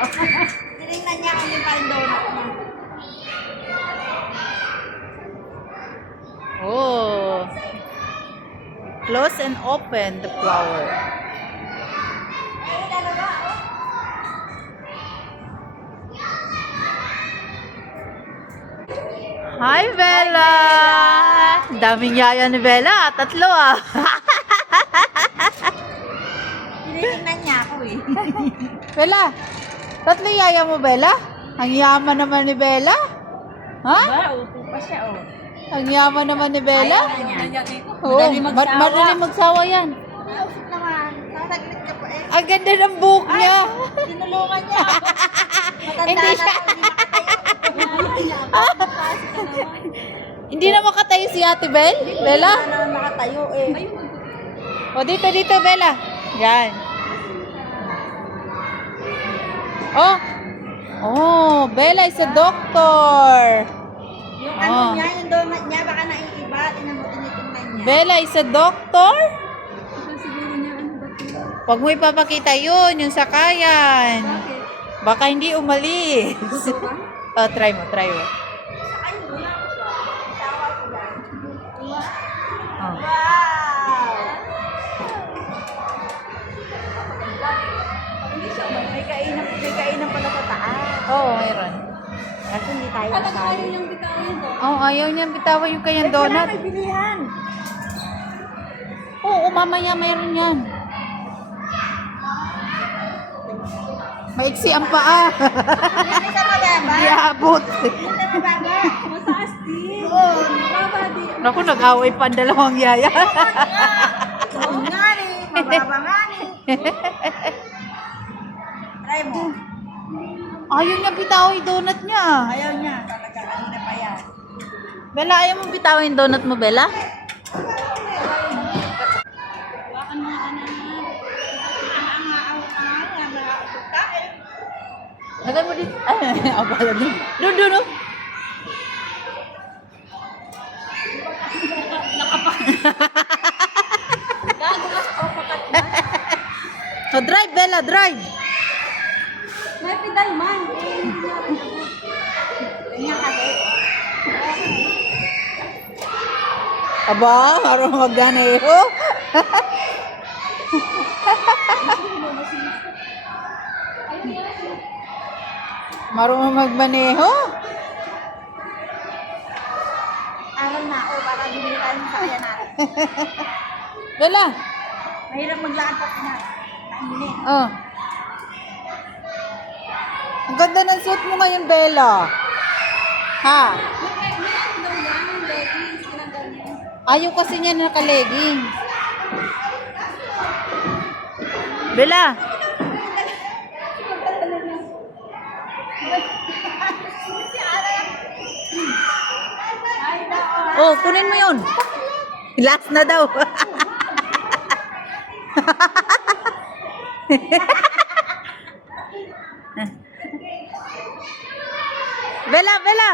Tinignan niya kung yung parang donut niya. Oh. Close and open the flower. Ay, dalawa, oh. Hi, Bella! Daming yaya ni Bella. Tatlo ah. Tinitingnan niya ako eh. Bella, tatlo yaya mo, Bella? Ang yaman naman ni Bella. Ha? Ba, upo pa siya, oh. Ang yaman naman ni Bella. Ayaw na niya. Oo, madali magsawa yan. Ausok naman. Nasaglit ka pa eh. Ang ganda ng buhok niya. Tinulungan niya ako. Matanda Hindi na siya. ako, Hindi na makatayo si Ate Bel. Bella? Hindi na nakatayo eh. O, dito, Bella. Yan. Oh. Oh, Bella is a doctor. Yung Oh. ano niya, yung donut niya, baka naiiba. Tinitingnan niya. Bella is a doctor? Huwag mo ipapakita yun, yung sakayan. Baka hindi umalis. Oh, try mo. Ay, donut. Tawa ko lang. Oh. Wow! May kainan pala sa taas. Oo, mayroon. Kasi hindi tayo kasali. Oh, ayaw niya bitawan yung kanyang donut. May bilihan. Oo, mamaya mayroon yan. Maiksi ang paa. Hindi ka mababa. Hindi abot. Hindi ka mababa. Mataas din. Oo, mababa din. Naku, nag-away pa ang dalawang yaya. Oo nga rin. Mababa nga rin. Try mo. Ayaw niya bitawan yung donut niya. Ayaw niya. Talaga, kanina pa yan. Bella, ayaw mo bitawan yung donut mo, Bella? Wakan mo anak. Lagay mo dito. Ay, abala din. Doon, oh. So, drive, Bella, drive. May pedal man. Ganyan kasi. Aba, harong magganeho. Marunong magmaneho. Aral na ako para bilihan sa kaya natin. Bella. Mahirap maglaan pag nainit. Oh. Ang ganda ng suit mo ngayon, Bella. Ha? Ayaw kasi niya naka-leggings. Bella. Oh, kunin mo yun. Last na daw. Bella, Bella.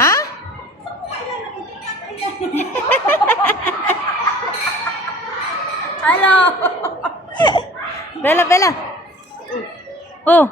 Ha? Hello! Bella, Bella. Oh.